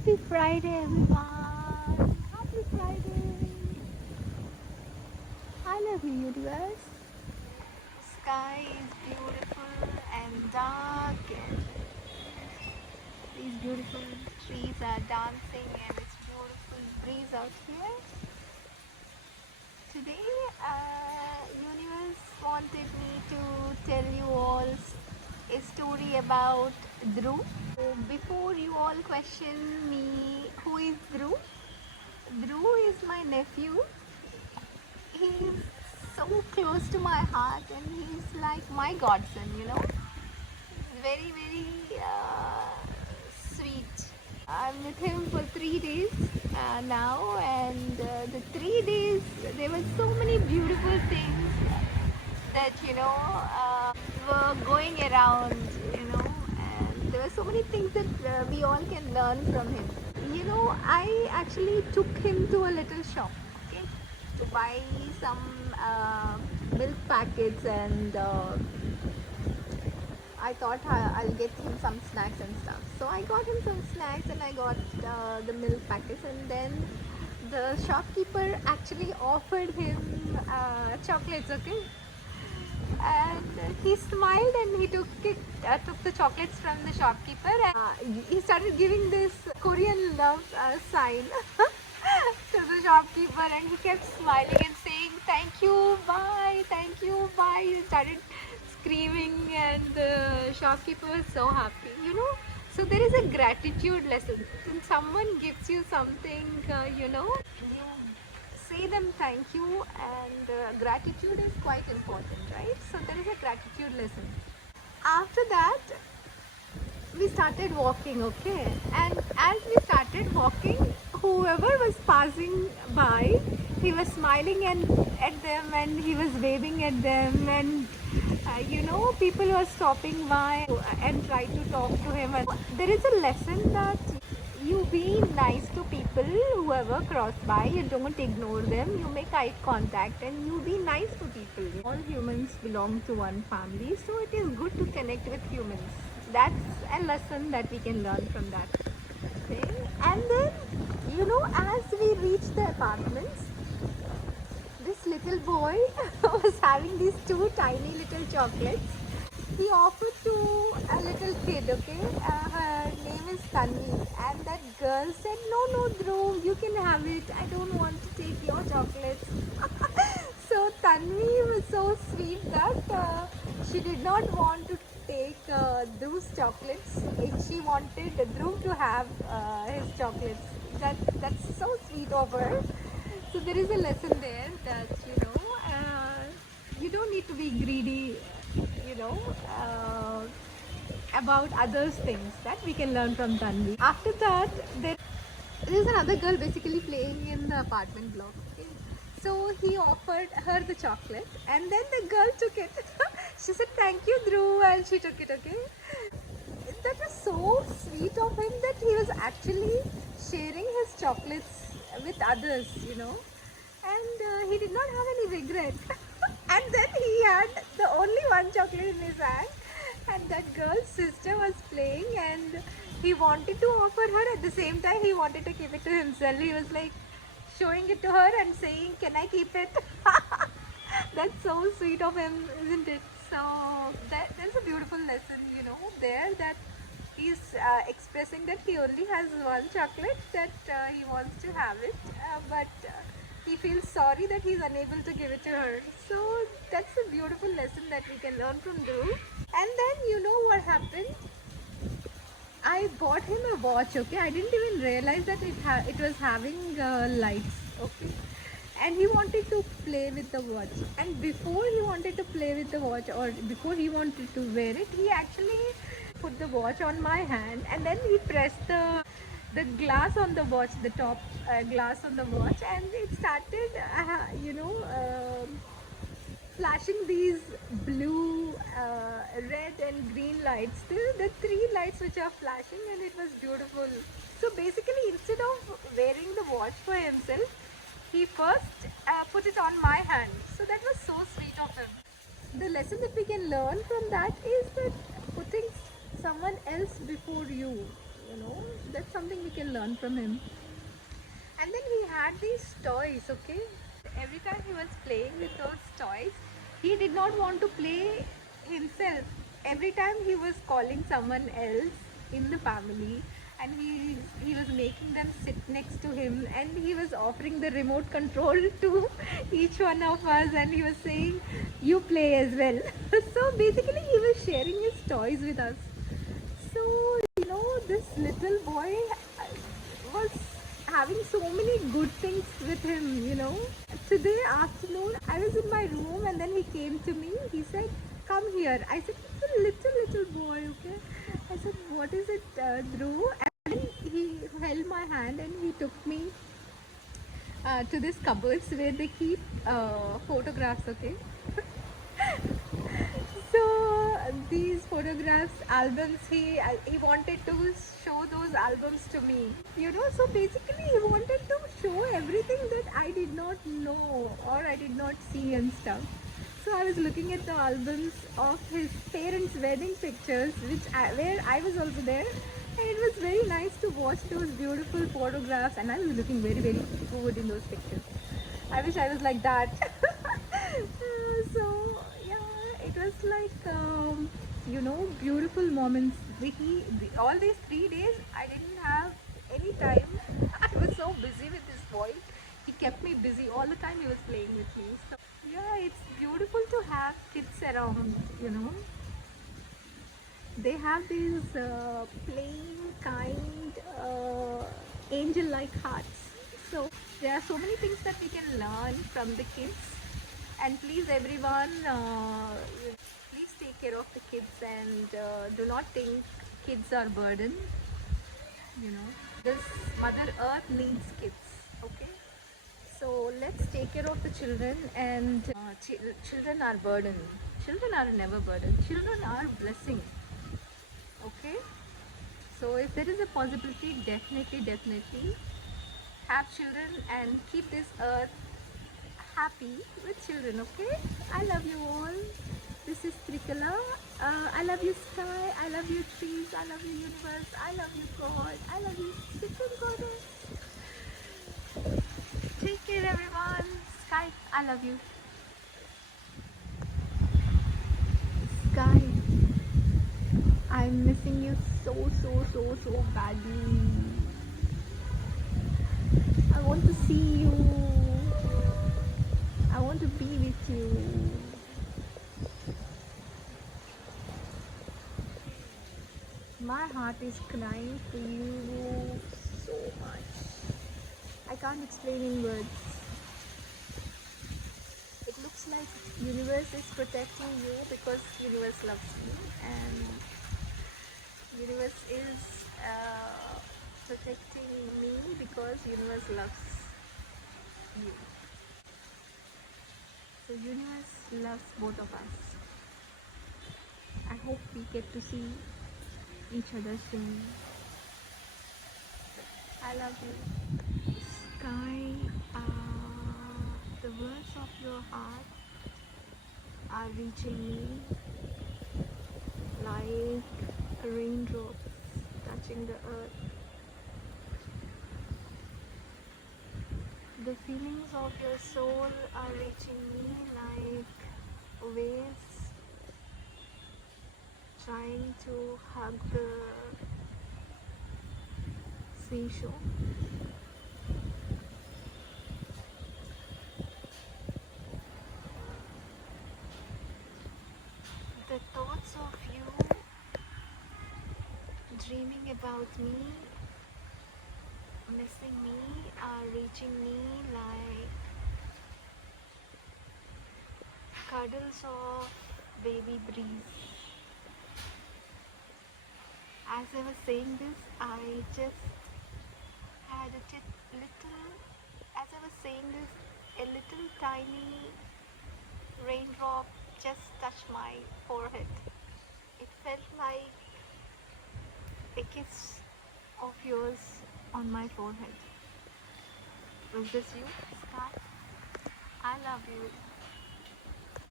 Happy Friday, everyone! Happy Friday! I love you, universe. Sky is beautiful and dark, and these beautiful trees are dancing, and it's beautiful breeze out here. Today, universe wanted me to tell you all a story about Dhruv. So before you all question me, who is Dhruv? Dhruv is my nephew. He's so close to my heart, and he's like my godson. Very, very sweet. I'm with him for 3 days now, and the 3 days there were so many beautiful things that were going around, and there were so many things that we all can learn from him. I actually took him to a little shop, okay, to buy some milk packets, and I thought I'll get him some snacks and stuff. So I got him some snacks, and I got the milk packets, and then the shopkeeper actually offered him chocolates, okay? And he smiled, and he took the chocolates from the shopkeeper, and he started giving this Korean love sign to the shopkeeper, and he kept smiling and saying thank you, bye, thank you, bye. He started screaming, and the shopkeeper was so happy. So there is a gratitude lesson. When someone gives you something, you say them thank you, and gratitude is quite important, right? So there is a gratitude lesson. After that, we started walking, okay, and as we started walking, whoever was passing by, he was smiling and at them, and he was waving at them, and people were stopping by and try to talk to him. And there is a lesson that you be nice to people, whoever cross by, you don't ignore them, you make eye contact, and you be nice to people. All humans belong to one family, so it is good to connect with humans. That's a lesson that we can learn from that. Okay? And then, as we reach the apartments, this little boy was having these two tiny little chocolates. He offered to a little kid, okay? Her name is Tanvi, and that girl said, "No, no, Dhruv, you can have it. I don't want to take your chocolates." So Tanvi was so sweet that she did not want to take Dhruv's chocolates. She wanted Dhruv to have his chocolates. That's so sweet of her. So there is a lesson there that you don't need to be greedy, you know, uh, about others' things that we can learn from Tanvi. After that, there's another girl basically playing in the apartment block. Okay? So he offered her the chocolate, and then the girl took it. She said, "Thank you, Dhruv," and she took it. Okay, that was so sweet of him that he was actually sharing his chocolates with others. And he did not have any regret. And then he had the only one chocolate in his hand, and that girl's sister was playing, and he wanted to offer her. At the same time, he wanted to keep it to himself. He was like showing it to her and saying, "Can I keep it?" That's so sweet of him, isn't it? So there's a beautiful lesson, there, that he's expressing that he only has one chocolate, that he wants to have it, but he feels sorry that he's unable to give it to her. So that's a beautiful lesson that we can learn from Dhruv. And then what happened? I bought him a watch. Okay, I didn't even realize that it was having lights. Okay, and he wanted to play with the watch. And before he wanted to play with the watch, or before he wanted to wear it, he actually put the watch on my hand, and then he pressed the glass on the watch, the top glass on the watch, and it started, flashing these blue, red, and green lights. The three lights which are flashing, and it was beautiful. So basically, instead of wearing the watch for himself, he first put it on my hand. So that was so sweet of him. The lesson that we can learn from that is that putting someone else before you, you know, that's something we can learn from him. And then he had these toys, okay? Every time he was playing with those toys, he did not want to play himself. Every time he was calling someone else in the family, and he was making them sit next to him, and he was offering the remote control to each one of us, and he was saying, "You play as well." So basically, he was sharing his toys with us. So, you know, this little boy was having so many good things with him, you know. Today afternoon, I was in my room and then he came to me. He said, "Come here." I said, "It's a little boy, okay?" I said, "What is it, Dhruv?" And then he held my hand and he took me to this cupboards where they keep photographs, okay? So these photographs, albums, he wanted to show those albums to me, you know. So basically he wanted to show everything that I did not know or I did not see and stuff. So I was looking at the albums of his parents' wedding pictures, where I was also there, and it was very nice to watch those beautiful photographs, and I was looking very, very good in those pictures. I wish I was like that. So yeah, it was like beautiful moments. All these 3 days I didn't have any time. I was so busy with this boy. He kept me busy all the time. He was playing with me. So yeah, it's beautiful to have kids around, you know. They have these plain, kind, angel-like hearts. So there are so many things that we can learn from the kids. And please, everyone, please take care of the kids and do not think kids are burden. You know, this Mother Earth needs kids. Okay, so let's take care of the children. And children are burden. Children are never burden. Children are blessing. Okay, so if there is a possibility, definitely have children and keep this earth happy with children. Okay, I love you all. This is Trikala. I love you, sky. I love you, trees. I love you, universe. I love you, God. I love you, Supreme Goddess. Take care, everyone. Sky, I love you. Sky, I'm missing you so badly. I want to see you. I want to be with you. My heart is crying for you so much. I can't explain in words. It looks like universe is protecting you because universe loves you, and universe is protecting me because universe loves you. So universe loves both of us. I hope we get to see each other soon. I love you. Sky, the words of your heart are reaching me like raindrops touching the earth. The feelings of your soul are reaching me like waves trying to hug the seashore. The thoughts of you dreaming about me, missing me, are reaching me like cuddles of baby breeze. As I was saying this, I just had as I was saying this, a little tiny raindrop just touched my forehead. It felt like a kiss of yours on my forehead. Was this you, Sky? I love you.